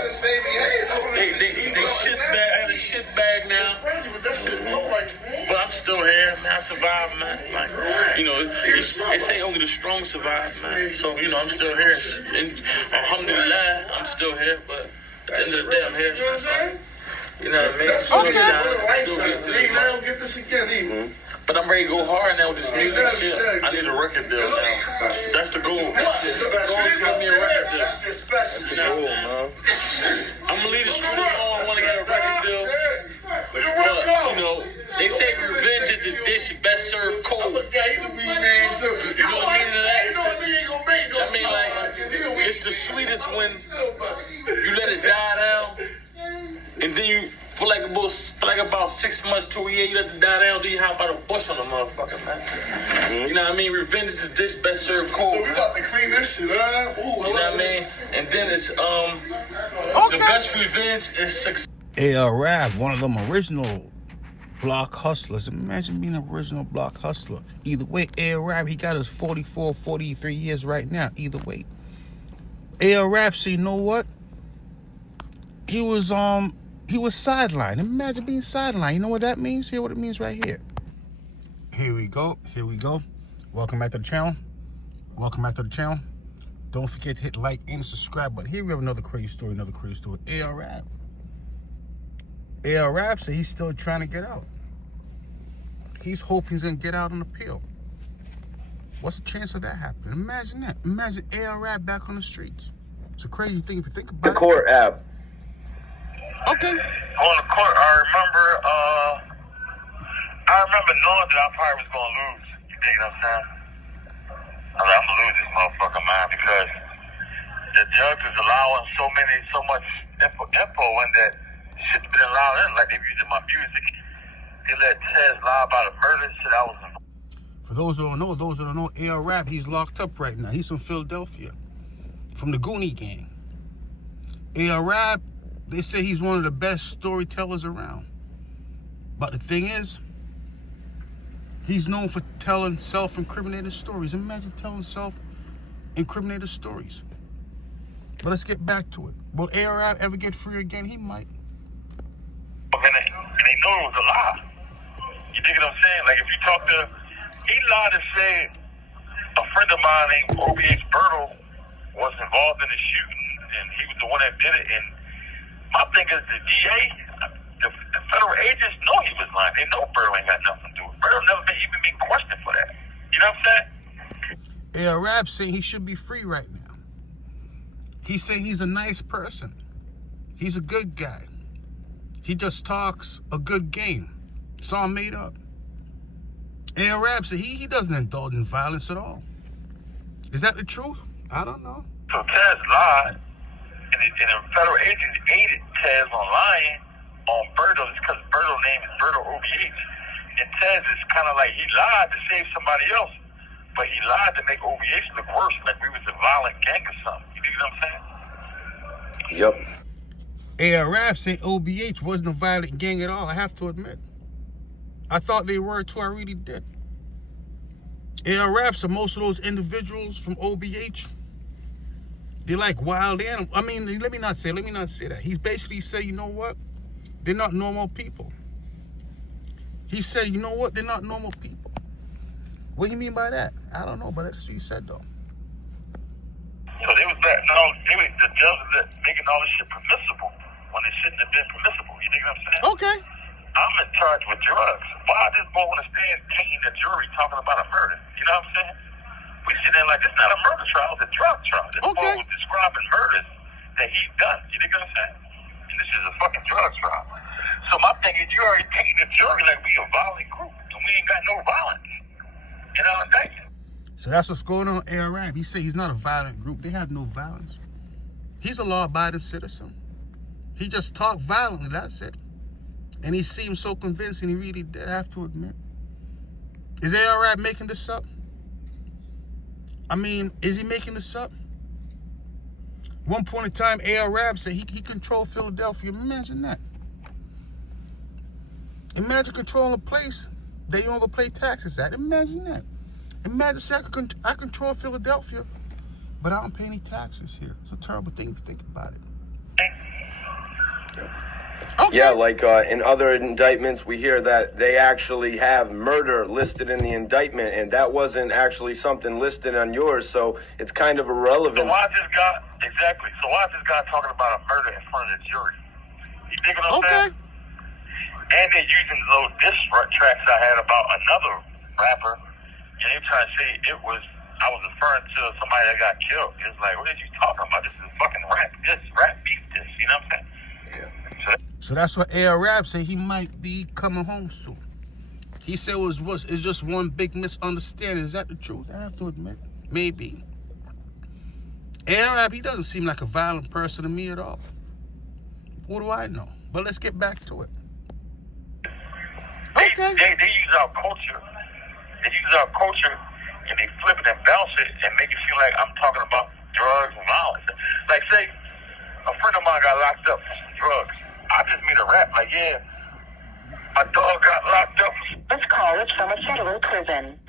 They shit bag. I had a shit bag now. But I'm still here, man. I survived, man. Like, you know, they say only the strong survive, man. So, you know, I'm still here. And alhamdulillah, I'm still here. But at the end of the day, I'm here. You know what I mean? That's Still okay. get to this, I don't get this again. But I'm ready to go hard now with this music shit. I need a record deal now. That's the goal. The goal is to get me a record deal. That's the goal, man. I'm gonna leave the studio on. I want to get a record deal. But, you know, they say revenge is the dish best served cold. You know what I mean to that? I mean, like, it's the sweetest when you let it die down, and then you, for like about 6 months to a year, you let it die down, then you hop out a bush on the motherfucker, man. You know what I mean? Revenge is the dish best served cold. So we about to clean this shit up. You know what I mean? And then it's the best revenge is success. Rap, one of them original block hustlers. Imagine being an original block hustler. Either way, Rap, he got his 44, 43 years right now. Either way. Rap, so you know what? He was sidelined. Imagine being sidelined. You know what that means? Hear what it means right here. Here we go. Welcome back to the channel. Don't forget to hit like and subscribe button. Here we have another crazy story. Rap said he's still trying to get out. He's hoping he's gonna get out on appeal. What's the chance of that happening? Imagine that. Imagine Rap back on the streets. It's a crazy thing if you think about it. The court app. Okay. On the court, I remember knowing that I probably was gonna lose. You dig what I'm saying? I'm gonna lose this motherfucker, man, because the judge is allowing so much info when that shit's been allowed in. Like, they using my music. They let Tez lie about a murder shit. I was involved. For those who don't know, Rap, he's locked up right now. He's from Philadelphia, from the Goonie Gang. Rap, they say he's one of the best storytellers around. But the thing is, he's known for telling self-incriminating stories. Imagine telling self-incriminating stories. But let's get back to it. Will Rap ever get free again? He might. And they know it was a lie. You dig what I'm saying? Like, if you talk to, he lied to say a friend of mine named OBH Bertle was involved in the shooting, and he was the one that did it. And my thing is, the DA, the federal agents know he was lying. They know Bertle ain't got nothing to do with it. Bertle never even been questioned for that. You know what I'm saying? Rap saying he should be free right now. He's saying he's a nice person. He's a good guy. He just talks a good game. It's all made up. Rap said he doesn't indulge in violence at all. Is that the truth? I don't know. So Tez lied, and the federal agents aided Tez on lying on Bertle. It's because Bertle's name is Bertle OBH. And Tez is kind of like, he lied to save somebody else, but he lied to make OBH look worse, like we was a violent gang or something. You know what I'm saying? Yep. Rap said OBH wasn't a violent gang at all, I have to admit. I thought they were too, I really did. Rap said most of those individuals from OBH, they're like wild animals. I mean, let me not say that. He's basically said, you know what? They're not normal people. He said, you know what? They're not normal people. What do you mean by that? I don't know, but that's what he said, though. So they was the judge was making all this shit permissible when it shouldn't have been permissible. You know what I'm saying? Okay. I'm in charge with drugs. Why this boy want to stand taking the jury talking about a murder? You know what I'm saying? We sit there like, it's not a murder trial, it's a drug trial. This boy was describing murders that he's done. You know what I'm saying? And this is a fucking drug trial. So my thing is, you already taking the jury like we a violent group, and we ain't got no violence. You know what I'm saying? So that's what's going on with Rap. He said he's not a violent group. They have no violence. He's a law-abiding citizen. He just talked violently, that's it. And he seemed so convincing, he really did, I have to admit. Is Rap making this up? I mean, is he making this up? One point in time, Rap said he controlled Philadelphia. Imagine that. Imagine controlling a place that you don't pay taxes at. Imagine that. Imagine saying I control Philadelphia, but I don't pay any taxes here. It's a terrible thing if you think about it. Okay. Yeah, like in other indictments, we hear that they actually have murder listed in the indictment, and that wasn't actually something listed on yours, so it's kind of irrelevant. So why is this guy talking about a murder in front of the jury? You dig what I'm saying? And they're using those diss tracks I had about another rapper, and they're trying to say I was referring to somebody that got killed. It's like, what are you talking about? This is fucking rap beef this, you know what I'm saying? So that's what A.R.Rap said he might be coming home soon. He said it's just one big misunderstanding. Is that the truth? I have to admit. Maybe. A.R.Rap, he doesn't seem like a violent person to me at all. What do I know? But let's get back to it. Okay. They use our culture. They use our culture and they flip it and bounce it and make it feel like I'm talking about drugs and violence. Like, say, a friend of mine got locked up for some drugs. I just made a rap like, yeah, my dog got locked up. This call is from a federal prison.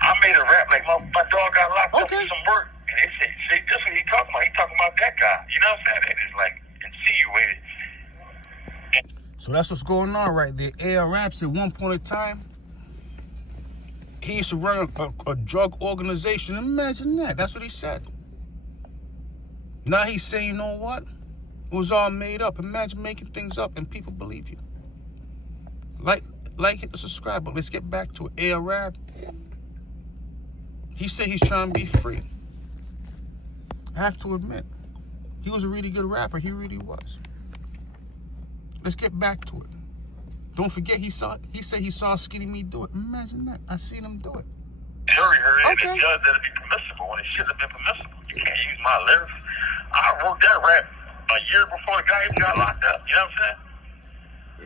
I made a rap like, my dog got locked up for some work. And they say, see, this is what he talking about. He talking about that guy. You know what I'm saying? It is like insinuated. So that's what's going on right there. A.R.Rap at one point in time, he used to run a drug organization. Imagine that. That's what he said. Now he's saying, you know what? It was all made up. Imagine making things up and people believe you. Like, hit the subscribe button. Let's get back to it. A.R.Rap, he said he's trying to be free. I have to admit, he was a really good rapper. He really was. Let's get back to it. Don't forget, he said he saw Skinny Me do it. Imagine that. I seen him do it. Jury heard it and the judge that it'd be permissible when it shouldn't have been permissible. You can't use my lyrics. I wrote that rap a year before the guy even got locked up. You know what I'm saying?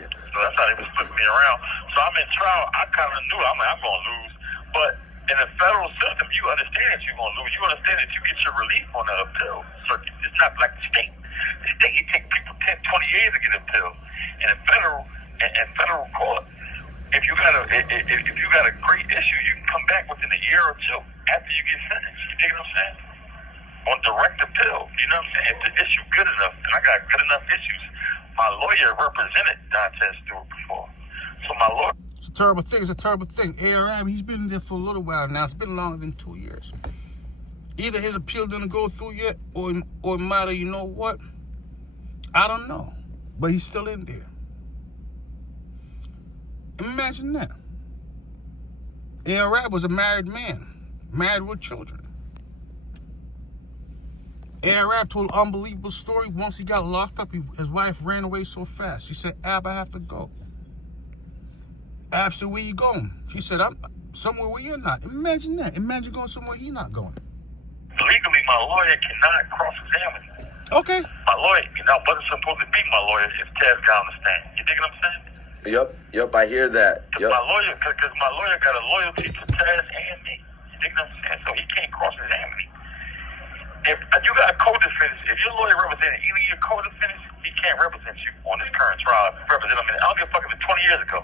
Yeah. So that's how they was flipping me around. So I'm in trial. I kind of knew I'm going to lose. But in the federal system, you understand that you're going to lose. You understand that you get your relief on the appeal circuit. It's not like the state. The state, it takes people 10, 20 years to get appeal. And in federal court, if you got a great issue, you can come back within a year or two after you get sentenced. You dig what I'm saying? On direct appeal, you know what I'm saying? If the issue good enough, and I got good enough issues, my lawyer represented Dante Stewart before. So my lawyer... It's a terrible thing. It's a terrible thing. A.R.Rap, he's been there for a little while now. It's been longer than 2 years. Either his appeal didn't go through yet, or it might have, you know what? I don't know. But he's still in there. Imagine that. A.R.Rap was a married man, married with children. A.R.Rap told an unbelievable story. Once he got locked up, his wife ran away so fast. She said, Ab, I have to go. Ab said, where you going? She said, I'm somewhere where you're not. Imagine that. Imagine going somewhere he's not going. Legally, my lawyer cannot cross-examine. Okay. My lawyer, wasn't supposed to be my lawyer if Taz got on the stand. You dig what I'm saying? Yep, I hear that. Yep. My lawyer, because my lawyer got a loyalty to Taz and me. You dig what I'm saying? So he can't cross-examine me. If you got a co-defendant, if your lawyer represented any of your co-defendants, he can't represent you on this current trial. If you represent them, I don't give a fuck if it's 20 years ago.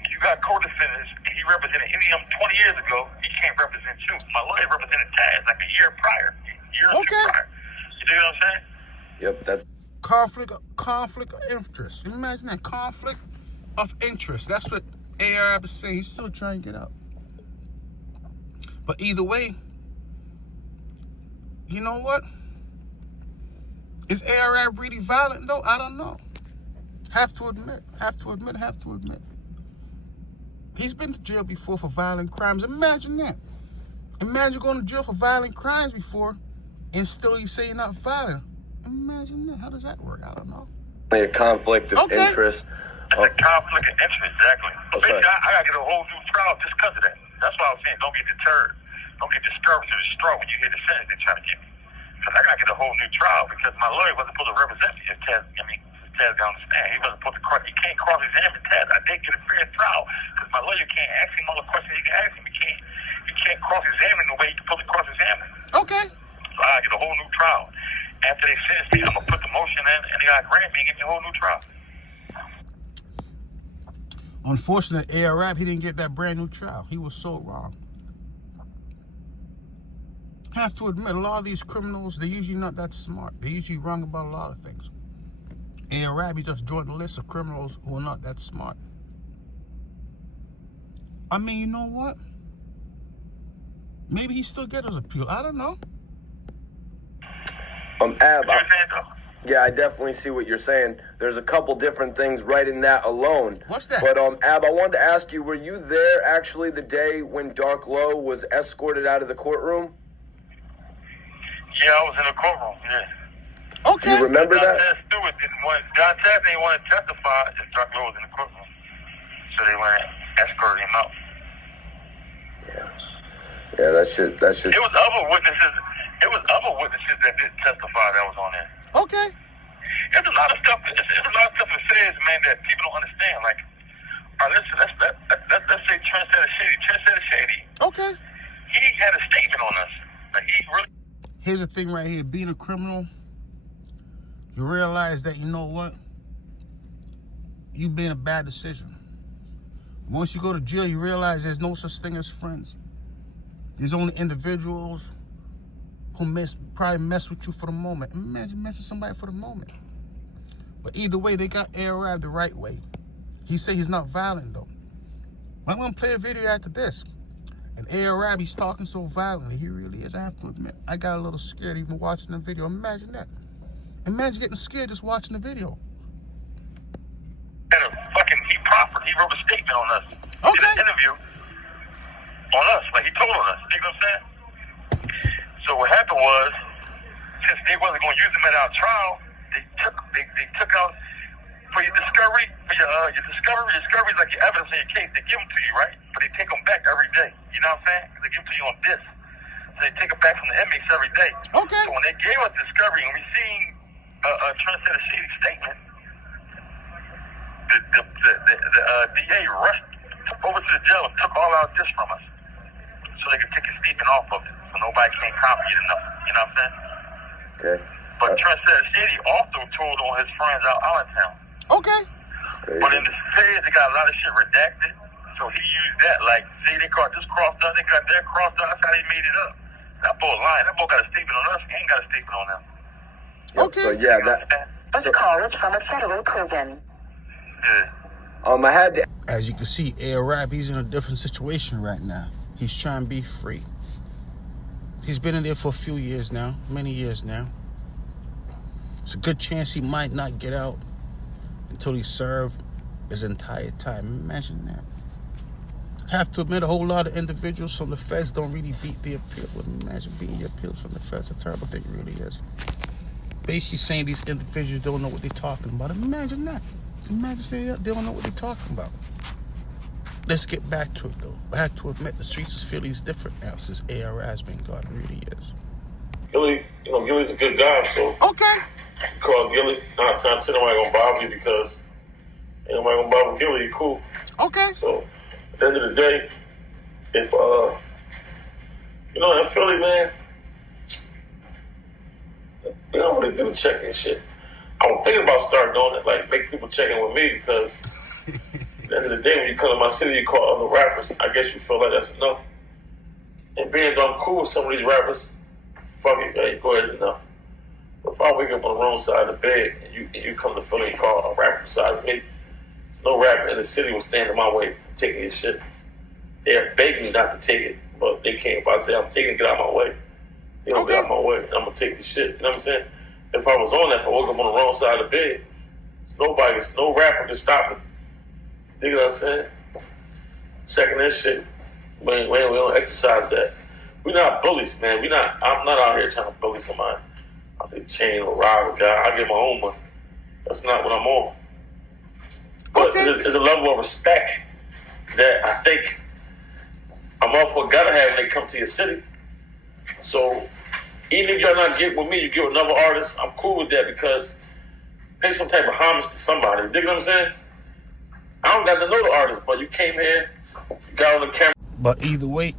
If you got co-defendants and he represented any of them 20 years ago, he can't represent you. My lawyer represented Taz like a year prior. Year or two prior. You dig what I'm saying? Yep, that's... Conflict of interest. Imagine that. Conflict of interest. That's what A.R.Rap is saying. He's still trying to get out. But either way, you know what? Is A.R.Rap really violent though? I don't know. Have to admit. He's been to jail before for violent crimes. Imagine that. Imagine going to jail for violent crimes before and still you say you're not violent. Imagine that. How does that work? I don't know. A conflict of interest. It's a conflict of interest, exactly. But basically, I got to get a whole new trial just because of that. That's why I was saying, don't get deterred. Don't get discouraged to the straw when you hear the sentence they're trying to give me. Because I got to get a whole new trial because my lawyer wasn't supposed to represent me if Taz got on the stand. He wasn't supposed to he can't cross-examine Taz. I did get a fair trial because my lawyer can't ask him all the questions he can ask him. He can't cross-examine the way he's supposed to cross-examine. Okay. So I got to get a whole new trial. After they sentence me, I'm going to put the motion in and they got to grant me and get me a whole new trial. Unfortunately, A.R.Rap, he didn't get that brand new trial. He was so wrong. I have to admit, a lot of these criminals, they're usually not that smart. They're usually wrong about a lot of things. A-Rab, he just joined the list of criminals who are not that smart. I mean, you know what? Maybe he still get his appeal. I don't know. Ab, yeah, I definitely see what you're saying. There's a couple different things right in that alone. What's that? But Ab, I wanted to ask you, were you there actually the day when Dark Low was escorted out of the courtroom? Yeah, I was in the courtroom, yeah. Okay. Do you remember that? Stewart didn't want, John Chad didn't want to testify if Dark Low was in the courtroom. So they went and escorted him out. Yeah, that shit. It was other witnesses. It was other witnesses that didn't testify that was on there. Okay. There's a lot of stuff. There's a lot of stuff that says, man, that people don't understand. Like, let's say Trendsetter Shady. Okay. He had a statement on us. Like, he really. Here's the thing right here. Being a criminal, you realize that, you know what? You made a bad decision. Once you go to jail, you realize there's no such thing as friends. There's only individuals who probably mess with you for the moment. Imagine messing with somebody for the moment. But either way, they got A-Rab the right way. He said he's not violent, though. I'm going to play a video after this. And A-Rab, he's talking so violently. He really is. I have to admit, I got a little scared even watching the video. Imagine that. Imagine getting scared just watching the video. He wrote a statement on us. Okay. He did an interview on us, like he told on us. You know what I'm saying? So what happened was, since they wasn't going to use him at our trial, they took out for your discovery, discovery is like your evidence in your case. They give them to you, right? But they take them back every day. You know what I'm saying? They give them to you on disc. So they take it back from the inmates every day. Okay. So when they gave us discovery and we seen a Trendsetter Shady statement, the DA rushed over to the jail and took all our discs from us so they could take his statement off of it so nobody can't copy it enough. You know what I'm saying? Okay. But Trendsetter Shady also told all his friends out Allentown. Okay. But in the page, they got a lot of shit redacted. So he used that, like, see, they got this crossed out, they got that crossed out. That's how they made it up. That boy lying. That boy got a statement on us. He ain't got a statement on them. Okay. So yeah, This call is from a federal prison. Yeah. I had to. As you can see, A-Rab, he's in a different situation right now. He's trying to be free. He's been in there for a few years now, many years now. It's a good chance he might not get out until he served his entire time. Imagine that. I have to admit, a whole lot of individuals from the feds don't really beat the appeal. Imagine beating your appeals from the feds. A terrible thing it really is. Basically saying these individuals don't know what they're talking about. Imagine that. Imagine saying they don't know what they're talking about. Let's get back to it, though. I have to admit, the streets of Philly is different now since A-Rab's been gone. It really is. Gilly's a good guy, so Okay. call Gilly. 9 times 10, nobody gonna bother you because ain't nobody gonna bother Gilly. He cool. Okay. So at the end of the day, if in Philly, man, we don't really do the checking shit. I was thinking about starting doing it, like make people check in with me because at the end of the day, when you come to my city, you call other rappers. I guess you feel like that's enough. And being that I'm cool with some of these rappers, fuck it, hey, go ahead, it's enough. But if I wake up on the wrong side of the bed and you come to Philly and call a rapper besides me, there's no rapper in the city will stand in my way from taking your shit. They're begging not to take it, but they can't. If I say I'm taking it, get out of my way. They don't get out of my way. I'm gonna take the shit. You know what I'm saying? If I was on that, if I woke up on the wrong side of the bed, no rapper can stop it. You know what I'm saying? Checking this shit, we don't exercise that. We're not bullies, man. I'm not out here trying to bully somebody. I'll say chain or rob a guy. I get my own money. That's not what I'm on. But there's a level of respect that I think a motherfucker gotta have when they come to your city. So even if y'all not get with me, you get with another artist, I'm cool with that because pay some type of homage to somebody. You dig what I'm saying? I don't got to know the artist, but you came here, you got on the camera. But either way,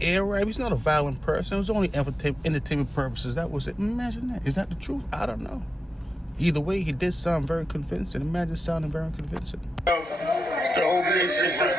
A-Rab, he's not a violent person. It was only entertainment purposes. That was it. Imagine that. Is that the truth? I don't know. Either way, he did sound very convincing. Imagine sounding very convincing. The OVA shit. Okay.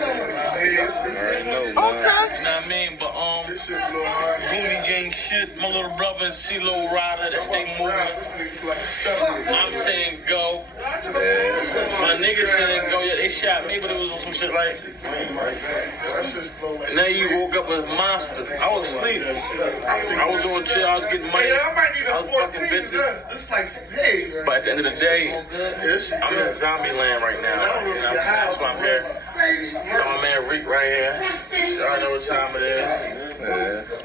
You know what I mean? But This shit a little hard. Goonie gang shit. My little brother and CeeLo Ryder, that's they moving. This nigga feel like a 70. I'm saying go. My niggas saying go. Yeah, they shot me, but it was on some shit like. That shit flow like. Now you woke up as monster. I was asleep. I was on chill. I was getting money. Hey, I might need I a was 14 fucking to bitches. this. This is like some hay, man. But at the end of the day, This shit I'm in good. zombie land right now. You know what I'm saying? That's why I'm here. Got my man Reek right here. Y'all know what time it is.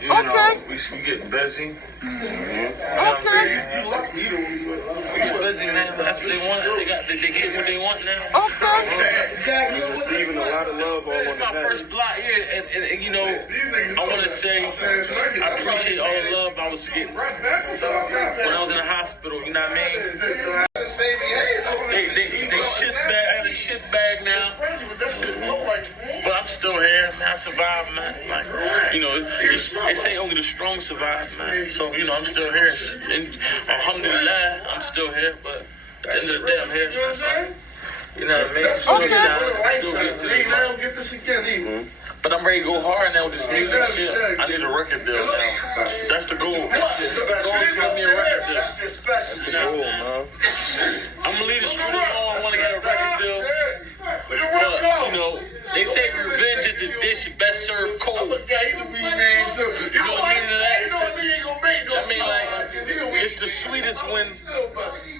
You know, we getting busy. You know what I'm saying? You lucky you don't We get busy, man. That's what they want. They get what they want now. He's receiving a lot of love all It's on my the day. first block here, and you know, I want to say I appreciate all the love I was getting when I was in the hospital. You know what I mean? They shit bag. I have a shit bag now, but I'm still here, man. I survived, man. Like, you know, they say only the strong survive, man. So you know, I'm still here, and alhamdulillah, I'm still here. But at the end of the day, I'm here. You know what I'm saying? You know what I mean? That's Still okay. shine, still get to Hey, this, now man. don't get this again either. But I'm ready to go hard now with this music shit. I need a record deal now. That's the goal. The goal is to get me a record deal. That's the goal, man. I'm gonna leave the studio on. I want to get a record deal. But, you know, they say revenge is the dish best served cold. He's a weed man too. You know what I mean to that? You know what he ain't gonna make go I mean, like, it's the sweetest when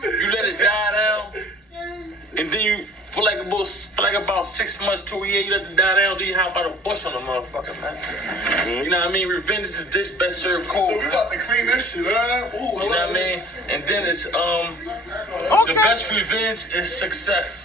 you let it die down, and then you, for like about 6 months to a year, you let it die down, then you hop out a bush on the motherfucker, man. You know what I mean? Revenge is the dish best served cold. So we about to clean this shit up. You know what I mean? And then it's the best revenge is success.